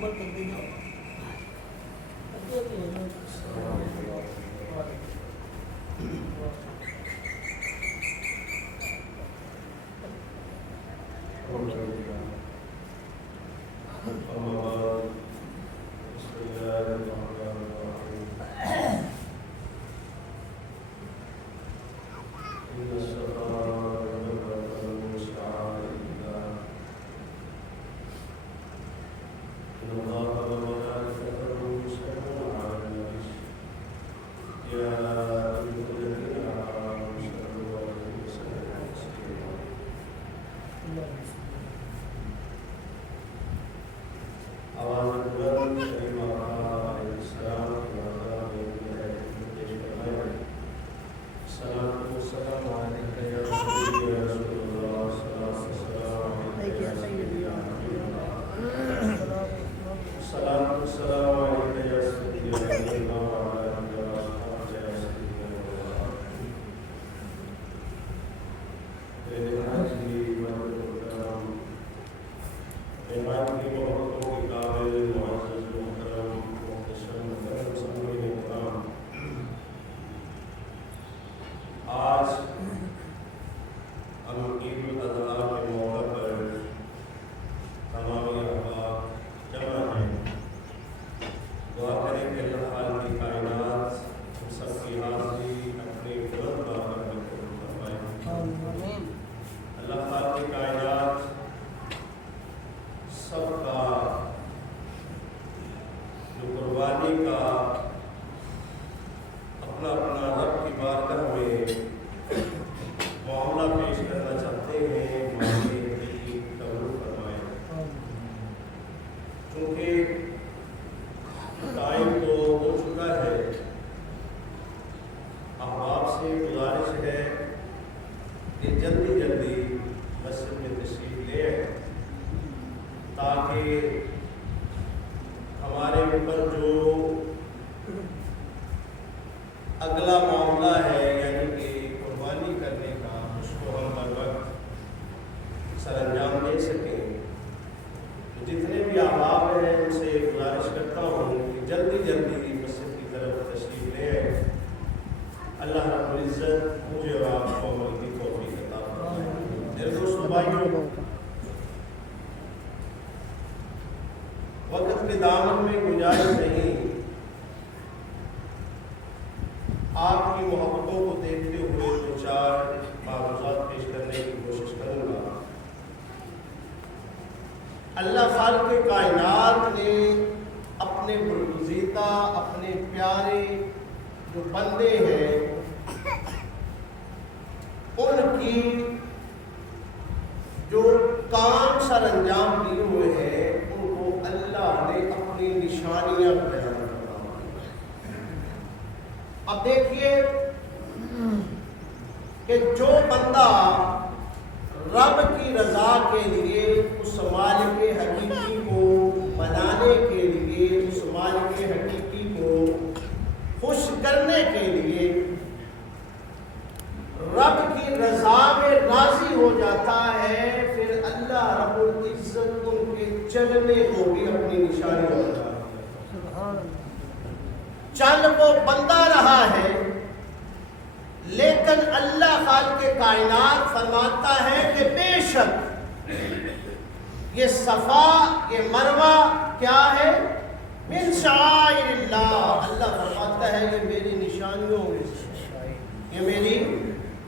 محمد کر دیں گے. وقت کے دامن میں گنجائش نہیں. آپ کی محبتوں کو دیکھتے ہوئے دو چار معروضات پیش کرنے کی کوشش کروں گا. اللہ خالق کائنات نے اپنے برگزیدہ اپنے پیارے جو بندے ہیں ان کی جو کام سر انجام دیے ہوئے ہیں ان کو اللہ نے اپنی نشانیاں بیان فرمائی. اب دیکھیے کہ جو بندہ رب کی رضا کے لیے اس مالک حقیقی کو منانے کے لیے اس مالک حقیقی کو خوش کرنے کے لیے رب کی رضا میں راضی ہو جاتا ہے پھر اللہ رب العزت ان کے چلنے کو بھی اپنی نشانی ہوتا ہے. چل وہ بندہ رہا ہے لیکن اللہ خالق کائنات فرماتا ہے کہ بے شک یہ صفا یہ مروہ کیا ہے من شعائر اللہ. اللہ فرماتا ہے یہ میری نشانیوں میں سے یہ میری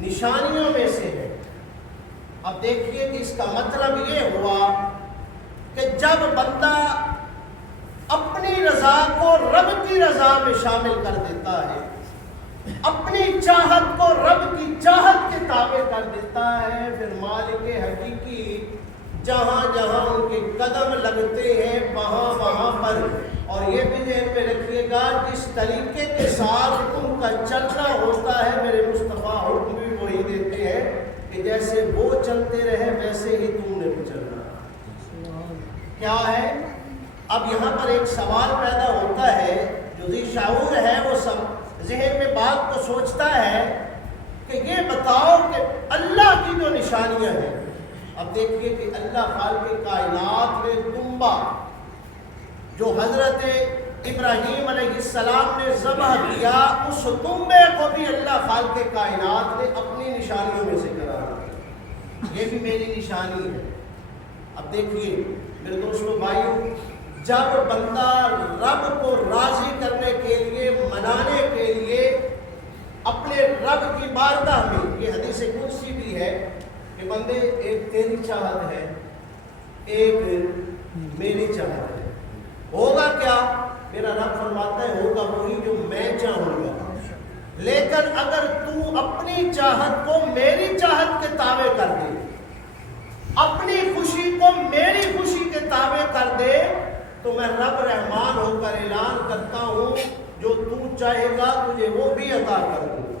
نشانیوں میں سے ہے. اب دیکھیے کہ اس کا مطلب یہ ہوا کہ جب بندہ اپنی رضا کو رب کی رضا میں شامل کر دیتا ہے اپنی چاہت کو رب کی چاہت کے تابع کر دیتا ہے پھر مالک حقیقی جہاں جہاں ان کے قدم لگتے ہیں وہاں وہاں پر اور یہ بھی ذہن میں رکھیے گا جس طریقے کے ساتھ ان کا چلنا ہوتا ہے میرے مصطفیٰ حکم بھی وہی دیتے ہیں کہ جیسے وہ چلتے رہے ویسے ہی تم نے بھی چلنا. کیا ہے اب یہاں پر ایک سوال پیدا ہوتا ہے جو ذی شعور ہے وہ سب ذہن میں بات کو سوچتا ہے کہ یہ بتاؤ کہ اللہ کی جو نشانیاں ہیں. اب دیکھیے کہ اللہ خالق کائنات نے دمبا جو حضرت ابراہیم علیہ السلام نے ذبح کیا، اس دمبے کو بھی اللہ خالق کائنات نے اپنی نشانیوں میں سے قرار دیا، یہ بھی میری نشانی ہے۔ اب دیکھیے میرے دوستوں بھائیوں، جب بندہ رب کو راضی کرنے کے لیے، منانے کے لیے اپنے رب کی بارگاہ میں، یہ حدیث قدسی بھی ہے کہ بندے ایک تیری چاہت ہے، ایک میری چاہت ہے، ہوگا کیا؟ میرا رب فرماتا ہے ہوگا وہی جو میں چاہوں گا، لیکن اگر تو اپنی چاہت کو میری چاہت کے تابع کر دے، اپنی خوشی کو میری خوشی کے تابع کر دے، تو میں رب رحمان ہو کر اعلان کرتا ہوں جو تو چاہے گا تجھے وہ بھی عطا کر دوں۔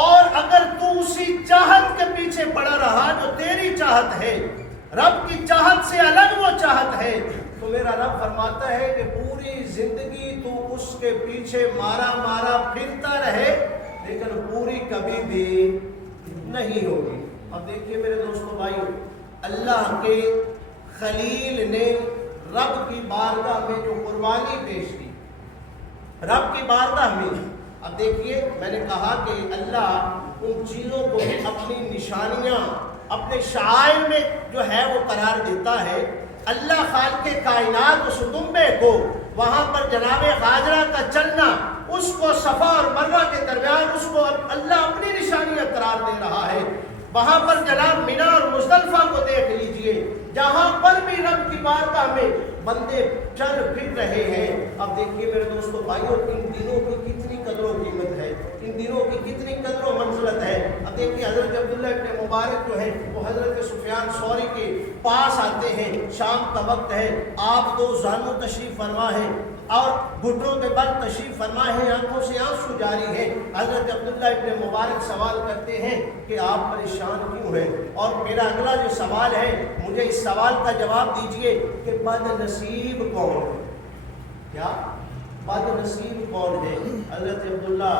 اور اگر تو اسی چاہت کے پیچھے پڑا رہا جو تیری چاہت ہے، رب کی چاہت سے الگ وہ چاہت ہے، تو میرا رب فرماتا ہے کہ پوری زندگی تو اس کے پیچھے مارا مارا پھرتا رہے، لیکن پوری کبھی بھی نہیں ہوگی۔ اب دیکھیے میرے دوستوں بھائیو، اللہ کے خلیل نے رب کی بارگاہ میں جو قربانی پیش کی، رب کی بارگاہ میں، اب دیکھیے میں نے کہا کہ اللہ ان چیزوں کو اپنی نشانیاں، اپنے شعائر میں جو ہے وہ قرار دیتا ہے۔ اللہ خالق کائنات اس دمبے کو، وہاں پر جناب غاجرہ کا چلنا، اس کو صفا اور مروہ کے درمیان اس کو اللہ اپنی نشانیاں قرار دے رہا ہے۔ وہاں پر جناب مینا اور مزدلفہ کو دیکھ لیجئے، جہاں پر بھی رب کی بارگاہ میں بندے چل پھر رہے ہیں۔ اب دیکھیے میرے دوستو بھائیوں، ان دنوں کی کتنی قدر و قیمت ہے، ان دنوں کی کتنی قدر و منزلت ہے۔ اب دیکھیے حضرت عبداللہ ابن مبارک جو ہے وہ حضرت سفیان ثوری کے پاس آتے ہیں، شام کا وقت ہے، آپ دو زانو تشریف فرما ہے اور گھٹنوں کے بل تشریف فرما ہے، آنکھوں سے آنسو جاری ہے۔ حضرت عبداللہ ابن مبارک سوال کرتے ہیں کہ آپ پریشان کیوں ہیں؟ اور میرا اگلا جو سوال ہے، مجھے اس سوال کا جواب دیجئے کہ بد نصیب کون ہے؟ کیا بد نصیب کون ہے؟ حضرت عبداللہ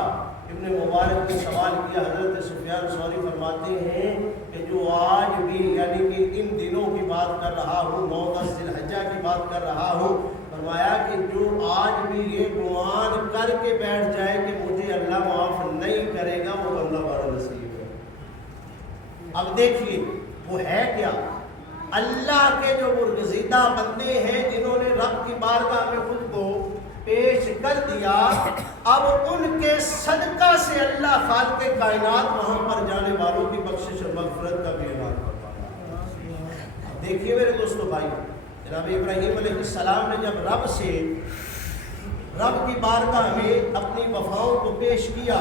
ابن مبارک نے سوال کیا، حضرت سفیان ثوری فرماتے ہیں کہ جو آج بھی، یعنی کہ ان دنوں کی بات کر رہا ہوں، 9-10 ذی الحجہ کی بات کر رہا ہوں، فرمایا کہ جو آج بھی یہ گمان کر کے بیٹھ جائے کہ مجھے اللہ معاف نہیں کرے گا، وہ بندہ بد نصیب ہے۔ اب دیکھیے وہ ہے کیا؟ اللہ کے جو برگزیدہ بندے ہیں، جنہوں نے رب کی بارگاہ میں خود کو پیش کر دیا، اب ان کے صدقہ سے اللہ خالق کائنات وہاں پر جانے والوں کی بخشش اور مغفرت کا بھی اعلان کرتا ہے۔ دیکھیے میرے دوستو بھائی، جناب ابراہیم علیہ السلام نے جب رب کی بارگاہ میں اپنی وفاؤں کو پیش کیا،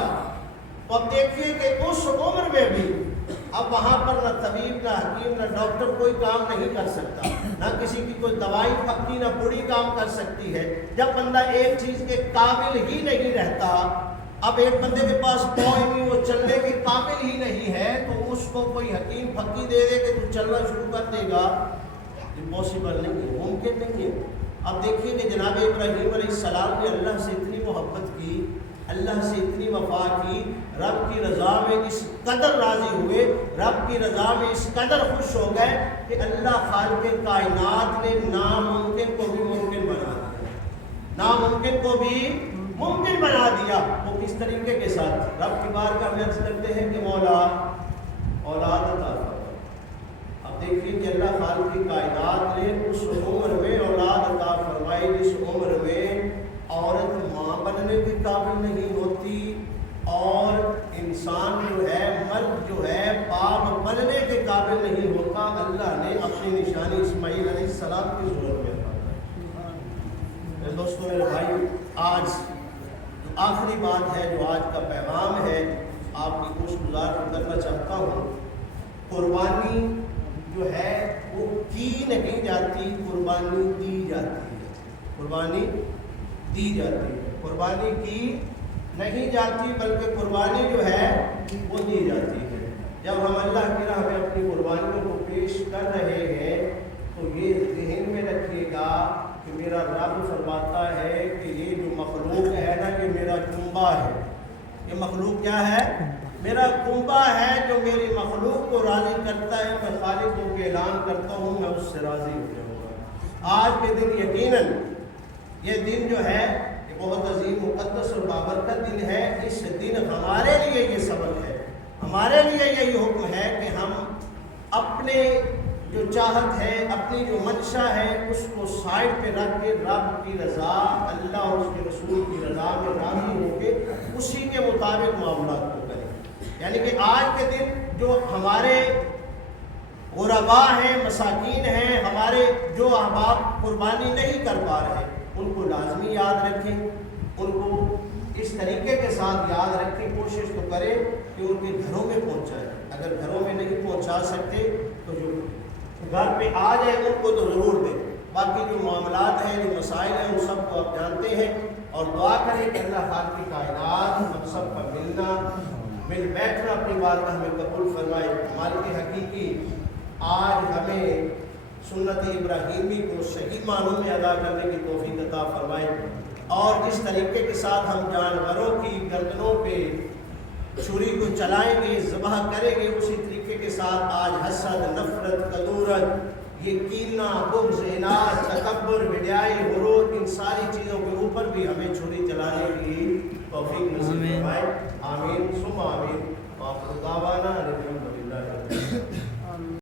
تو اب دیکھیے کہ اس عمر میں بھی اب وہاں پر نہ طبیب، نہ حکیم، نہ ڈاکٹر کوئی کام نہیں کر سکتا، نہ کسی کی کوئی دوائی پکی، نہ بوڑی کام کر سکتی ہے۔ جب بندہ ایک چیز کے قابل ہی نہیں رہتا، اب ایک بندے کے پاس پاؤں نہیں، وہ چلنے کے قابل ہی نہیں ہے، تو اس کو کوئی حکیم پکی دے دے کہ تو چلنا شروع کر دے گا، امپاسبل نہیں ہے، ممکن نہیں ہے۔ اب دیکھیے کہ جناب ابراہیم علیہ السلام نے اللہ سے اتنی محبت کی، اللہ سے اتنی وفا کی، رب کی رضا میں اس قدر راضی ہوئے، رب کی رضا میں اس قدر خوش ہو گئے کہ اللہ خالق کائنات نے ناممکن کو بھی ممکن بنا دیا، ناممکن کو بھی ممکن بنا دیا۔ وہ کس طریقے کے ساتھ؟ رب کی بارگاہ میں عرض کرتے ہیں کہ مولا اولاد عطا فرما۔ اب دیکھیے کہ اللہ خالق کی کائنات نے اس عمر میں اولاد عطا فرمائی جس عمر میں عورت ماں بننے کے قابل نہیں ہوتی، اور انسان جو ہے، مرد جو ہے، باپ بننے کے قابل نہیں ہوتا۔ اللہ نے اپنی نشانی اسماعیل علیہ السلام کی ضرورت میں میرے دوستوں، میرے بھائی، آج جو آخری بات ہے، جو آج کا پیغام ہے، آپ کی گوش گزار کرنا چاہتا ہوں۔ قربانی جو ہے وہ کی نہیں جاتی، قربانی دی جاتی ہے، قربانی دی جاتی ہے، قربانی کی نہیں جاتی بلکہ قربانی جو ہے وہ دی جاتی ہے۔ جب ہم اللہ کی راہ میں اپنی قربانیوں کو پیش کر رہے ہیں تو یہ ذہن میں رکھیے گا کہ میرا رب فرماتا ہے کہ یہ جو مخلوق ہے نا، یہ میرا کنبہ ہے۔ یہ مخلوق کیا ہے؟ میرا کنبہ ہے، جو میری مخلوق کو راضی کرتا ہے، میں خالق کو اعلان کرتا ہوں میں اس سے راضی ہو جاؤں گا۔ آج کے دن یقیناً یہ دن جو ہے یہ بہت عظیم مقدس اور بابرکت دن ہے. اس دن ہمارے لیے یہ سبق ہے, ہمارے لیے یہی حکم ہے کہ ہم اپنے جو چاہت ہے, اپنی جو منشا ہے, اس کو سائڈ پہ رکھ کے رب کی رضا, اللہ اور اس کے رسول کی رضا میں راضی ہو کے اسی کے مطابق معاملات کو کریں. یعنی کہ آج کے دن جو ہمارے غرباء ہیں, مساکین ہیں, ہمارے جو احباب قربانی نہیں کر پا رہے, ان کو لازمی یاد رکھیں, ان کو اس طریقے کے ساتھ یاد رکھیں, کوشش تو کریں کہ ان کے گھروں میں پہنچائیں. اگر گھروں میں نہیں پہنچا سکتے تو جو گھر پہ آ جائے ان کو تو ضرور دیں. باقی جو معاملات ہیں, جو مسائل ہیں, ان سب کو آپ جانتے ہیں. اور دعا کریں کہ اللہ خالق کی کائنات ہم سب کا ملنا, مل بیٹھنا اپنی بارگاہ میں قبول فرمائے. مالک حقیقی آج ہمیں سنت ابراہیمی کو صحیح معنوں میں ادا کرنے کی توفیق عطا فرمائے, اور جس طریقے کے ساتھ ہم جانوروں کی گردنوں پہ چھری کو چلائیں گے, ذبح کریں گے, اسی طریقے کے ساتھ آج حسد, نفرت, کدورت, یہ کینہ, بغض, عناد, تکبر, وڈیائی, غرور, ان ساری چیزوں کے اوپر بھی ہمیں چھری چلانے کی توفیق نصیب فرمائے. آمین ثم آمین. وآخر دعوانا